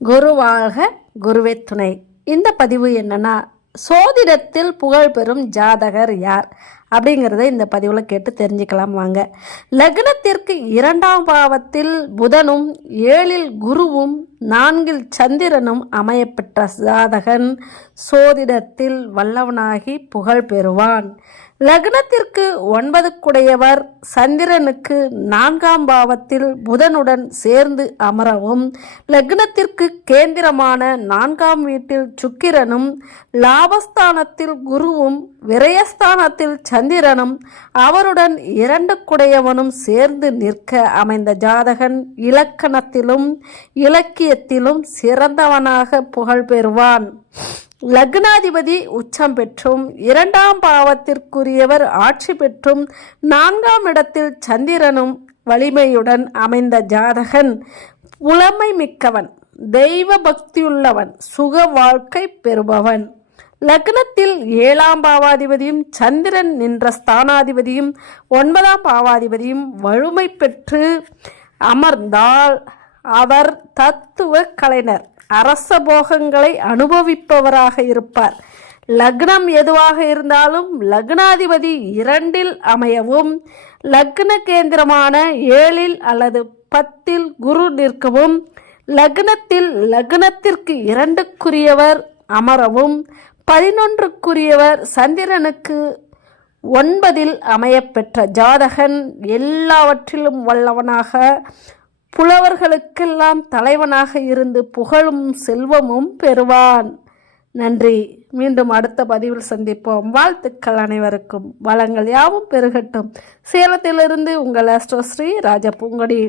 குருவாக குருவே துணை. இந்த பதிவு என்னன்னா சோதிடத்தில் புகழ் பெறும் ஜாதகர் யார்? அப்படிங்கிறத இந்த பதிவில் கேட்டு தெரிஞ்சுக்கலாம் வாங்க. லக்னத்திற்கு இரண்டாம் பாவத்தில் புதனும் ஏழில் குருவும் நான்கில் சந்திரனும் அமையப்பெற்ற ஜாதகன் சோதிடத்தில் வல்லவனாகி புகழ் பெறுவான். லக்னத்திற்கு ஒன்பதுக்குடையவர் சந்திரனுக்கு நான்காம் பாவத்தில் புதனுடன் சேர்ந்து அமரவும் லக்னத்திற்கு கேந்திரமான நான்காம் வீட்டில் சுக்கிரனும் லாபஸ்தானத்தில் குருவும் விரயஸ்தானத்தில் சந்திரனும் சந்திரனும் அவருடன் இரண்டு குடையவனும் சேர்ந்து நிற்க அமைந்த ஜாதகன் இலக்கணத்திலும் இலக்கியத்திலும் சிறந்தவனாக புகழ் பெறுவான். லக்னாதிபதி உச்சம் பெற்றும் இரண்டாம் பாவத்திற்குரியவர் ஆட்சி பெற்றும் நான்காம் இடத்தில் சந்திரனும் வலிமையுடன் அமைந்த ஜாதகன் புலமை மிக்கவன் தெய்வ பக்தியுள்ளவன் சுக வாழ்க்கை பெறுபவன். லக்னத்தில் ஏழாம் பாவாதிபதியும் சந்திரன் நின்ற ஸ்தானாதிபதியும் ஒன்பதாம் பாவாதிபதியும் வலுமை பெற்று அமர்ந்தால் அவர் தத்துவ கலைஞர். அரச போகங்களை அனுபவிப்பவராக இருப்பார். லக்னம் எதுவாக இருந்தாலும் லக்னாதிபதி இரண்டில் அமையவும் லக்ன கேந்திரமான ஏழில் அல்லது பத்தில் குரு நிற்கவும் லக்னத்தில் லக்னத்திற்கு இரண்டுக்குரியவர் அமரவும் பதினொன்றுக்குரியவர் சந்திரனுக்கு ஒன்பதில் அமையப்பெற்ற ஜாதகன் எல்லாவற்றிலும் வல்லவனாக புலவர்களுக்கெல்லாம் தலைவனாக இருந்து புகழும் செல்வமும் பெறுவான். நன்றி. மீண்டும் அடுத்த பதிவில் சந்திப்போம். வாழ்த்துக்கள் அனைவருக்கும். வளங்கள் யாவும் பெருகட்டும். சேலத்திலிருந்து உங்கள் அஸ்டோஸ்ரீ ராஜபூங்கொடி.